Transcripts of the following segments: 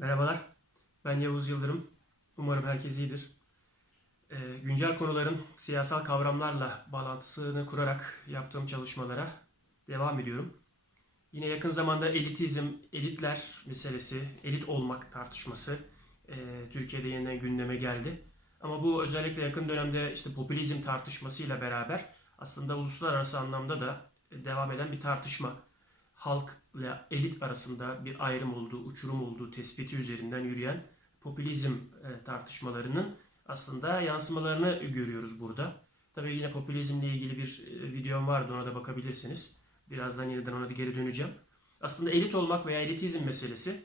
Merhabalar, ben Yavuz Yıldırım. Umarım herkes iyidir. Ee, güncel konuların siyasal kavramlarla bağlantısını kurarak yaptığım çalışmalara devam ediyorum. Yine yakın zamanda elitizm, elitler meselesi, elit olmak tartışması e, Türkiye'de yeniden gündeme geldi. Ama bu özellikle yakın dönemde işte popülizm tartışmasıyla beraber aslında uluslararası anlamda da devam eden bir tartışma halkla elit arasında bir ayrım olduğu, uçurum olduğu tespiti üzerinden yürüyen popülizm e, tartışmalarının aslında yansımalarını görüyoruz burada. Tabii yine popülizmle ilgili bir e, videom vardı ona da bakabilirsiniz. Birazdan yeniden ona da geri döneceğim. Aslında elit olmak veya elitizm meselesi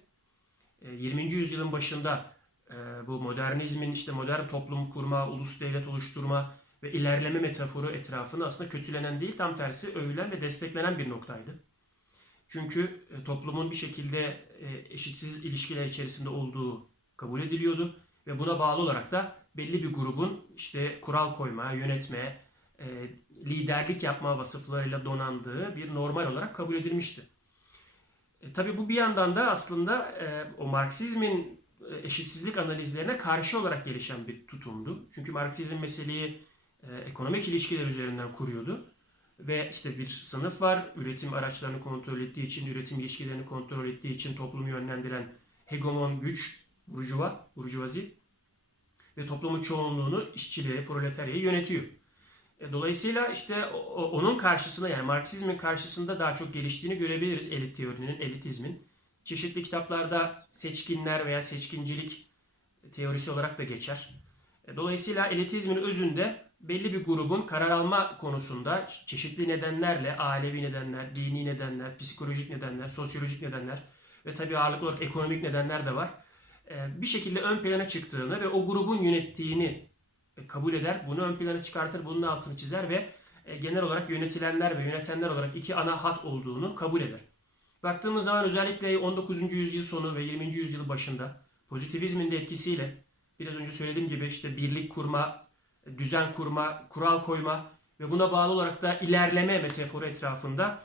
e, 20. yüzyılın başında e, bu modernizmin işte modern toplum kurma, ulus devlet oluşturma ve ilerleme metaforu etrafında aslında kötülenen değil tam tersi övülen ve desteklenen bir noktaydı. Çünkü e, toplumun bir şekilde e, eşitsiz ilişkiler içerisinde olduğu kabul ediliyordu ve buna bağlı olarak da belli bir grubun işte kural koyma, yönetme, e, liderlik yapma vasıflarıyla donandığı bir normal olarak kabul edilmişti. E, tabii bu bir yandan da aslında e, o Marksizmin eşitsizlik analizlerine karşı olarak gelişen bir tutumdu. Çünkü Marksizm meseleyi e, ekonomik ilişkiler üzerinden kuruyordu. Ve işte bir sınıf var, üretim araçlarını kontrol ettiği için, üretim ilişkilerini kontrol ettiği için toplumu yönlendiren hegemon güç, burjuva, burjuvazi ve toplumun çoğunluğunu, işçiliği, proletaryayı yönetiyor. E, Dolayısıyla işte onun karşısında yani Marksizmin karşısında daha çok geliştiğini görebiliriz elit teorinin, elitizmin. Çeşitli kitaplarda seçkinler veya seçkincilik teorisi olarak da geçer. E, Dolayısıyla elitizmin özünde belli bir grubun karar alma konusunda çeşitli nedenlerle, ailevi nedenler, dini nedenler, psikolojik nedenler, sosyolojik nedenler ve tabii ağırlıklı olarak ekonomik nedenler de var. Bir şekilde ön plana çıktığını ve o grubun yönettiğini e, kabul eder, bunu ön plana çıkartır, bunun altını çizer ve e, genel olarak yönetilenler ve yönetenler olarak iki ana hat olduğunu kabul eder. Baktığımız zaman özellikle 19. yüzyıl sonu ve 20. yüzyıl başında pozitivizmin de etkisiyle biraz önce söylediğim gibi işte birlik kurma, düzen kurma, kural koyma ve buna bağlı olarak da ilerleme metaforu etrafında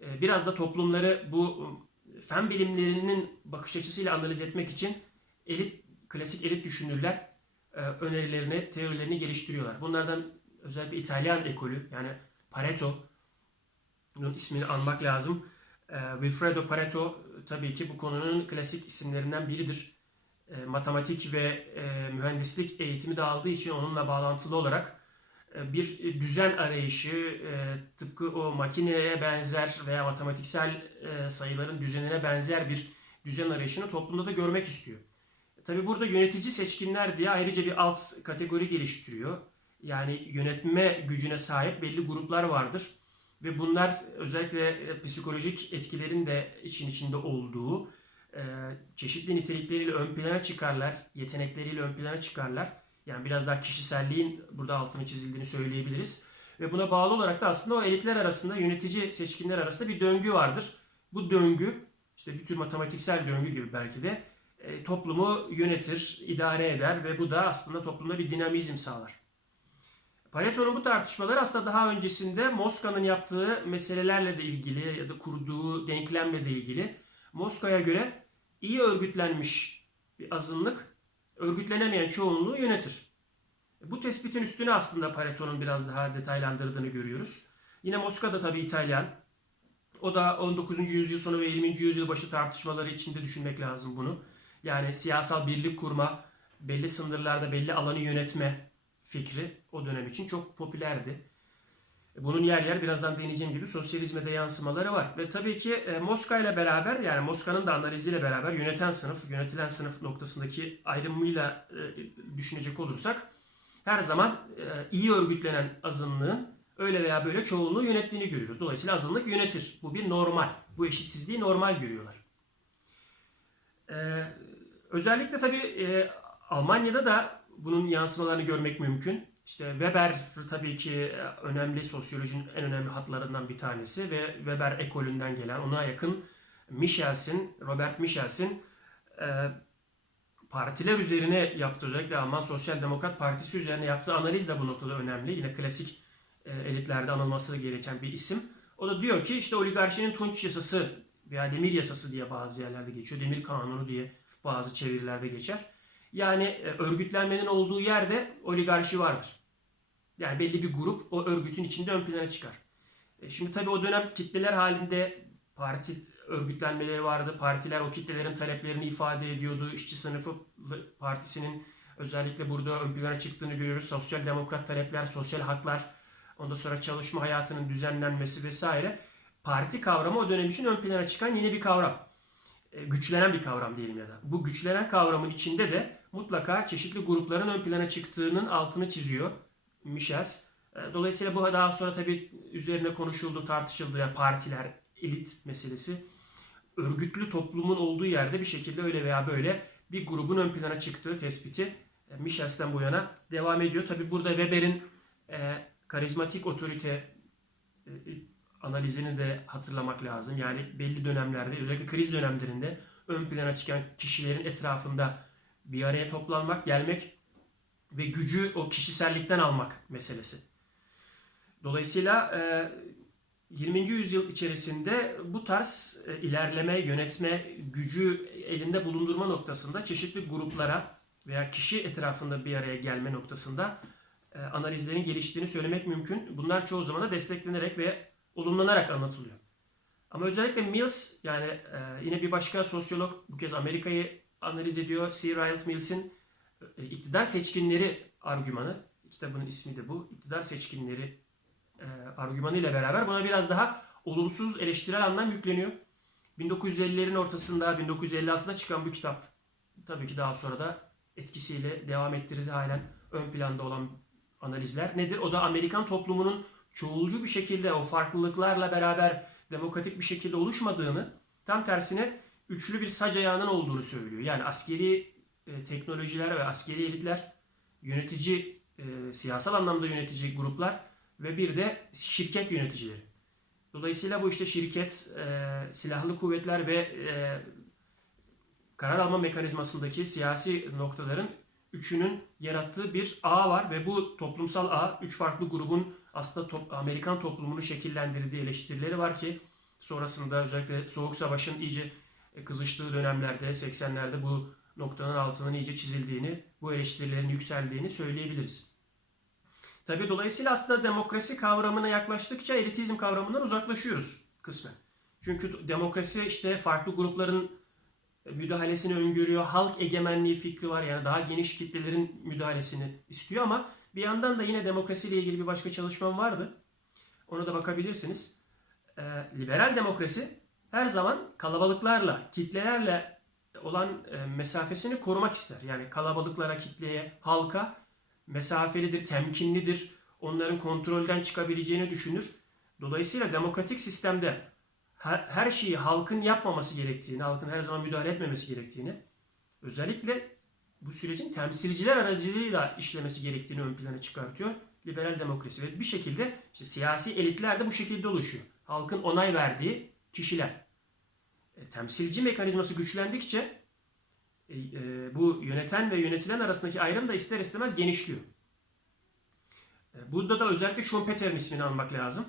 e, biraz da toplumları bu e, fen bilimlerinin bakış açısıyla analiz etmek için elit klasik elit düşünürler e, önerilerini, teorilerini geliştiriyorlar. Bunlardan özellikle İtalyan ekolü yani Pareto'nun ismini anmak lazım. Wilfredo Pareto tabii ki bu konunun klasik isimlerinden biridir. E, matematik ve e, mühendislik eğitimi de aldığı için onunla bağlantılı olarak e, bir düzen arayışı e, tıpkı o makineye benzer veya matematiksel e, sayıların düzenine benzer bir düzen arayışını toplumda da görmek istiyor. Tabi burada yönetici seçkinler diye ayrıca bir alt kategori geliştiriyor. Yani yönetme gücüne sahip belli gruplar vardır. Ve bunlar özellikle e, psikolojik etkilerin de için içinde olduğu e, çeşitli nitelikleriyle ön plana çıkarlar, yetenekleriyle ön plana çıkarlar. Yani biraz daha kişiselliğin burada altını çizildiğini söyleyebiliriz. Ve buna bağlı olarak da aslında o elitler arasında, yönetici seçkinler arasında bir döngü vardır. Bu döngü, işte bir tür matematiksel döngü gibi belki de e, toplumu yönetir, idare eder ve bu da aslında toplumda bir dinamizm sağlar. Pareto'nun bu tartışmaları aslında daha öncesinde Moska'nın yaptığı meselelerle de ilgili ya da kurduğu denklemle de ilgili Moska'ya göre iyi örgütlenmiş bir azınlık örgütlenemeyen çoğunluğu yönetir. Bu tespitin üstüne aslında Pareto'nun biraz daha detaylandırdığını görüyoruz. Yine Moska'da tabii İtalyan. O da 19. yüzyıl sonu ve 20. yüzyıl başı tartışmaları içinde düşünmek lazım bunu. Yani siyasal birlik kurma, belli sınırlarda belli alanı yönetme fikri o dönem için çok popülerdi. Bunun yer yer birazdan değineceğim gibi sosyalizme de yansımaları var. Ve tabii ki e, Moska ile beraber yani Moska'nın da analiziyle beraber yöneten sınıf, yönetilen sınıf noktasındaki ayrımıyla e, düşünecek olursak her zaman e, iyi örgütlenen azınlığın öyle veya böyle çoğunluğu yönettiğini görüyoruz. Dolayısıyla azınlık yönetir. Bu bir normal. Bu eşitsizliği normal görüyorlar. Özellikle tabii e, Almanya'da da bunun yansımalarını görmek mümkün. İşte Weber tabii ki e, önemli sosyolojinin en önemli hatlarından bir tanesi ve Weber ekolünden gelen ona yakın Michels'in, Robert Michels'in e, partiler üzerine yaptığı özellikle Alman Sosyal Demokrat Partisi üzerine yaptığı analiz de bu noktada önemli. Yine klasik e, elitlerde anılması gereken bir isim. O da diyor ki işte oligarşinin tunç yasası veya demir yasası diye bazı yerlerde geçiyor. Demir kanunu diye bazı çevirilerde geçer. Yani e, örgütlenmenin olduğu yerde oligarşi vardır. Yani belli bir grup o örgütün içinde ön plana çıkar. E, Şimdi tabii o dönem kitleler halinde parti örgütlenmeleri vardı. Partiler o kitlelerin taleplerini ifade ediyordu. İşçi sınıfı partisinin özellikle burada ön plana çıktığını görüyoruz. Sosyal demokrat talepler, sosyal haklar, ondan sonra çalışma hayatının düzenlenmesi vesaire. Parti kavramı o dönem için ön plana çıkan yeni bir kavram. E, Güçlenen bir kavram diyelim ya da. Bu güçlenen kavramın içinde de mutlaka çeşitli grupların ön plana çıktığının altını çiziyor Michels. E, Dolayısıyla bu daha sonra tabii üzerine konuşuldu, tartışıldı. Yani partiler, elit meselesi. Örgütlü toplumun olduğu yerde bir şekilde öyle veya böyle bir grubun ön plana çıktığı tespiti e, Michels'ten bu yana devam ediyor. Tabii burada Weber'in e, karizmatik otorite e, analizini de hatırlamak lazım. Yani belli dönemlerde özellikle kriz dönemlerinde ön plana çıkan kişilerin etrafında bir araya toplanmak, gelmek ve gücü o kişisellikten almak meselesi. Dolayısıyla e, 20. yüzyıl içerisinde bu tarz e, ilerleme, yönetme, gücü elinde bulundurma noktasında çeşitli gruplara veya kişi etrafında bir araya gelme noktasında e, analizlerin geliştiğini söylemek mümkün. Bunlar çoğu zaman da desteklenerek ve olumlanarak anlatılıyor. Ama özellikle Mills yani e, yine bir başka sosyolog bu kez Amerika'yı analiz ediyor. C. Ryle Mills'in e, iktidar seçkinleri argümanı, kitabının ismi de bu, iktidar seçkinleri e, argümanı ile beraber buna biraz daha olumsuz eleştirel anlam yükleniyor. 1950'lerin ortasında 1956'da çıkan bu kitap tabii ki daha sonra da etkisiyle devam ettirildi halen ön planda olan analizler nedir? O da Amerikan toplumunun çoğulcu bir şekilde o farklılıklarla beraber demokratik bir şekilde oluşmadığını tam tersine üçlü bir sac ayağının olduğunu söylüyor. Yani askeri e, teknolojiler ve askeri elitler, yönetici, e, siyasal anlamda yönetici gruplar ve bir de şirket yöneticileri. Dolayısıyla bu işte şirket, e, silahlı kuvvetler ve e, karar alma mekanizmasındaki siyasi noktaların üçünün yarattığı bir ağ var ve bu toplumsal ağ üç farklı grubun aslında top, Amerikan toplumunu şekillendirdiği eleştirileri var ki sonrasında özellikle Soğuk Savaş'ın iyice kızıştığı dönemlerde 80'lerde bu noktanın altının iyice çizildiğini, bu eleştirilerin yükseldiğini söyleyebiliriz. Tabii dolayısıyla aslında demokrasi kavramına yaklaştıkça elitizm kavramından uzaklaşıyoruz kısmen. Çünkü demokrasi işte farklı grupların müdahalesini öngörüyor. Halk egemenliği fikri var. Yani daha geniş kitlelerin müdahalesini istiyor ama bir yandan da yine demokrasiyle ilgili bir başka çalışmam vardı. Ona da bakabilirsiniz. Ee, liberal demokrasi her zaman kalabalıklarla, kitlelerle olan e, mesafesini korumak ister. Yani kalabalıklara, kitleye, halka mesafelidir, temkinlidir. Onların kontrolden çıkabileceğini düşünür. Dolayısıyla demokratik sistemde her, şeyi halkın yapmaması gerektiğini, halkın her zaman müdahale etmemesi gerektiğini, özellikle bu sürecin temsilciler aracılığıyla işlemesi gerektiğini ön plana çıkartıyor liberal demokrasi ve bir şekilde işte siyasi elitler de bu şekilde oluşuyor. Halkın onay verdiği kişiler. E, temsilci mekanizması güçlendikçe e, e, bu yöneten ve yönetilen arasındaki ayrım da ister istemez genişliyor. Burada da özellikle Schumpeter'in ismini almak lazım.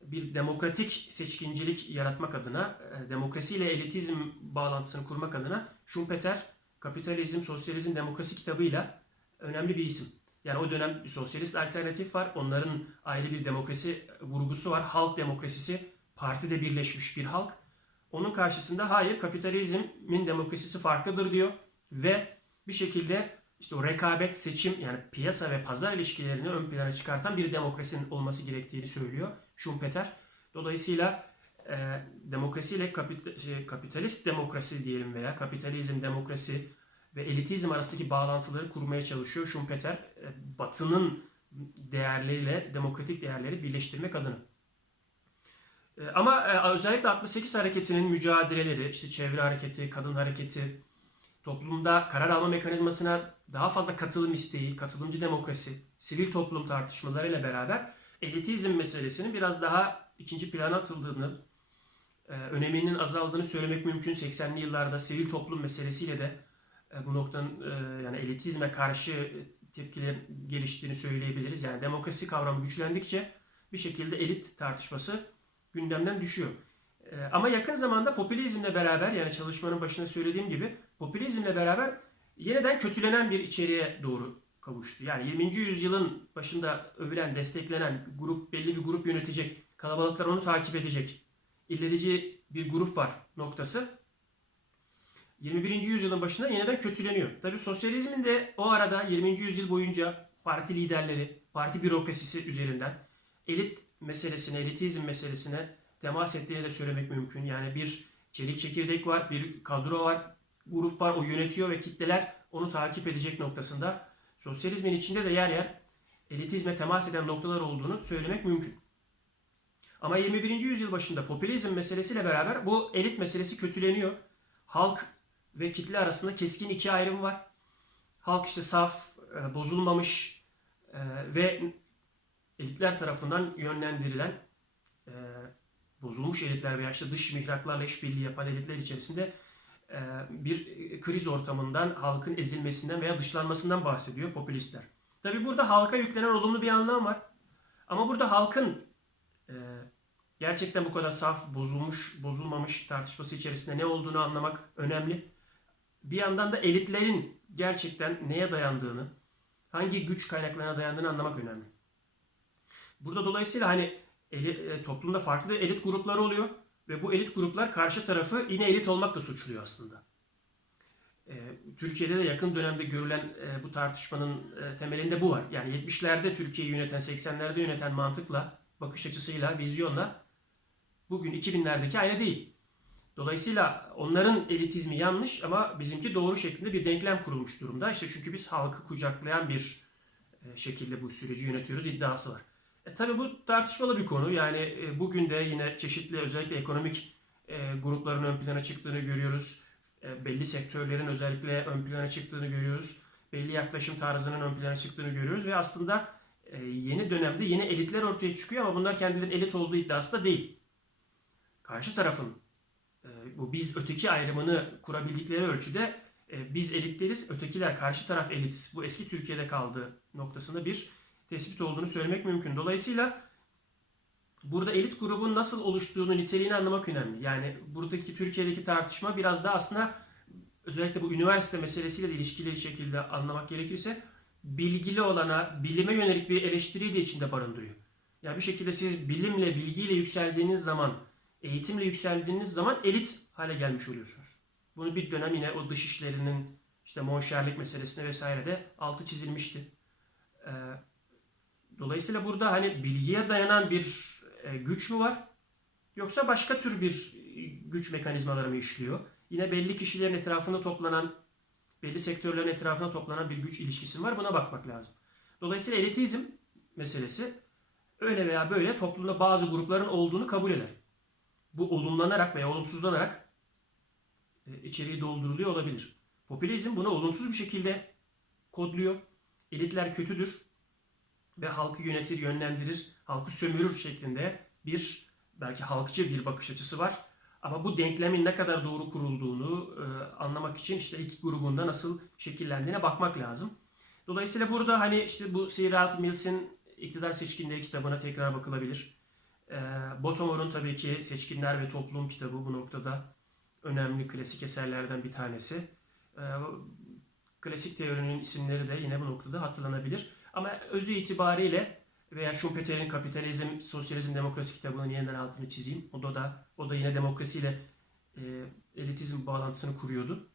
Bir demokratik seçkincilik yaratmak adına, demokrasiyle elitizm bağlantısını kurmak adına Schumpeter Kapitalizm, Sosyalizm, Demokrasi kitabıyla önemli bir isim. Yani o dönem bir sosyalist alternatif var. Onların ayrı bir demokrasi vurgusu var. Halk demokrasisi, partide birleşmiş bir halk. Onun karşısında hayır kapitalizmin demokrasisi farklıdır diyor. Ve bir şekilde işte o rekabet, seçim yani piyasa ve pazar ilişkilerini ön plana çıkartan bir demokrasinin olması gerektiğini söylüyor Schumpeter. Dolayısıyla e, demokrasiyle kapita, şey, kapitalist demokrasi diyelim veya kapitalizm, demokrasi ve elitizm arasındaki bağlantıları kurmaya çalışıyor Schumpeter. E, batının değerleriyle demokratik değerleri birleştirmek adına. E, ama e, özellikle 68 hareketinin mücadeleleri, işte çevre hareketi, kadın hareketi, toplumda karar alma mekanizmasına daha fazla katılım isteği, katılımcı demokrasi, sivil toplum tartışmalarıyla beraber elitizm meselesinin biraz daha ikinci plana atıldığını, e, öneminin azaldığını söylemek mümkün. 80'li yıllarda sivil toplum meselesiyle de e, bu noktanın yani elitizme karşı tepkiler geliştiğini söyleyebiliriz. Yani demokrasi kavramı güçlendikçe bir şekilde elit tartışması gündemden düşüyor. Ama yakın zamanda popülizmle beraber yani çalışmanın başında söylediğim gibi popülizmle beraber yeniden kötülenen bir içeriğe doğru kavuştu. Yani 20. yüzyılın başında övülen, desteklenen grup, belli bir grup yönetecek, kalabalıklar onu takip edecek, ilerici bir grup var noktası 21. yüzyılın başında yeniden kötüleniyor. Tabi sosyalizmin de o arada 20. yüzyıl boyunca parti liderleri, parti bürokrasisi üzerinden elit meselesine, elitizm meselesine temas ettiğini de söylemek mümkün. Yani bir çelik çekirdek var, bir kadro var, grup var, o yönetiyor ve kitleler onu takip edecek noktasında. Sosyalizmin içinde de yer yer elitizme temas eden noktalar olduğunu söylemek mümkün. Ama 21. yüzyıl başında popülizm meselesiyle beraber bu elit meselesi kötüleniyor. Halk ve kitle arasında keskin iki ayrım var. Halk işte saf, e, bozulmamış e, ve elitler tarafından yönlendirilen e, bozulmuş elitler veya işte dış mihraklarla işbirliği yapan elitler içerisinde e, bir kriz ortamından, halkın ezilmesinden veya dışlanmasından bahsediyor popülistler. Tabi burada halka yüklenen olumlu bir anlam var. Ama burada halkın e, gerçekten bu kadar saf, bozulmuş, bozulmamış tartışması içerisinde ne olduğunu anlamak önemli. Bir yandan da elitlerin gerçekten neye dayandığını, hangi güç kaynaklarına dayandığını anlamak önemli. Burada dolayısıyla hani eli, e, toplumda farklı elit grupları oluyor ve bu elit gruplar karşı tarafı yine elit olmakla suçluyor aslında. E, Türkiye'de de yakın dönemde görülen e, bu tartışmanın temelinde bu var. Yani 70'lerde Türkiye'yi yöneten, 80'lerde yöneten mantıkla, bakış açısıyla, vizyonla bugün 2000'lerdeki aynı değil. Dolayısıyla onların elitizmi yanlış ama bizimki doğru şeklinde bir denklem kurulmuş durumda. İşte çünkü biz halkı kucaklayan bir şekilde bu süreci yönetiyoruz iddiası var. E, tabii bu tartışmalı bir konu. Yani e, bugün de yine çeşitli özellikle ekonomik e, grupların ön plana çıktığını görüyoruz. E, belli sektörlerin özellikle ön plana çıktığını görüyoruz. Belli yaklaşım tarzının ön plana çıktığını görüyoruz ve aslında e, yeni dönemde yeni elitler ortaya çıkıyor ama bunlar kendileri elit olduğu iddiası da değil. Karşı tarafın e, bu biz öteki ayrımını kurabildikleri ölçüde e, biz elitleriz, ötekiler karşı taraf elit. Bu eski Türkiye'de kaldığı noktasında bir tespit olduğunu söylemek mümkün. Dolayısıyla burada elit grubun nasıl oluştuğunu, niteliğini anlamak önemli. Yani buradaki Türkiye'deki tartışma biraz da aslında özellikle bu üniversite meselesiyle de ilişkili şekilde anlamak gerekirse bilgili olana, bilime yönelik bir eleştiriyi de içinde barındırıyor. Yani bir şekilde siz bilimle, bilgiyle yükseldiğiniz zaman, eğitimle yükseldiğiniz zaman elit hale gelmiş oluyorsunuz. Bunu bir dönem yine o dış işlerinin işte monşerlik meselesine vesaire de altı çizilmişti. Ee, dolayısıyla burada hani bilgiye dayanan bir e, güç mü var? Yoksa başka tür bir e, güç mekanizmaları mı işliyor? Yine belli kişilerin etrafında toplanan, belli sektörlerin etrafında toplanan bir güç ilişkisi mi var? Buna bakmak lazım. Dolayısıyla elitizm meselesi öyle veya böyle toplumda bazı grupların olduğunu kabul eder. Bu olumlanarak veya olumsuzlanarak e, içeriği dolduruluyor olabilir. Popülizm bunu olumsuz bir şekilde kodluyor. Elitler kötüdür ve halkı yönetir, yönlendirir, halkı sömürür şeklinde bir belki halkçı bir bakış açısı var. Ama bu denklemin ne kadar doğru kurulduğunu e, anlamak için işte iki grubunda nasıl şekillendiğine bakmak lazım. Dolayısıyla burada hani işte bu. Ralph Mills'in İktidar Seçkinleri kitabına tekrar bakılabilir. E, Bottomor'un tabii ki Seçkinler ve Toplum kitabı bu noktada önemli klasik eserlerden bir tanesi. E, klasik teorinin isimleri de yine bu noktada hatırlanabilir. Ama özü itibariyle veya Schumpeter'in Kapitalizm, Sosyalizm, Demokrasi kitabının yeniden altını çizeyim. O da, da o da yine demokrasiyle e, elitizm bağlantısını kuruyordu.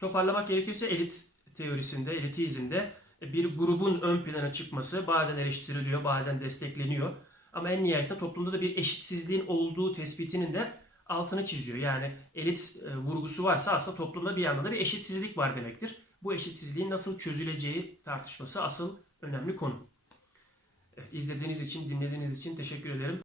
Toparlamak gerekirse elit teorisinde, elitizmde bir grubun ön plana çıkması bazen eleştiriliyor, bazen destekleniyor. Ama en nihayetinde toplumda da bir eşitsizliğin olduğu tespitinin de altını çiziyor. Yani elit e, vurgusu varsa aslında toplumda bir yandan da bir eşitsizlik var demektir. Bu eşitsizliğin nasıl çözüleceği tartışması asıl önemli konu. Evet, izlediğiniz için, dinlediğiniz için teşekkür ederim.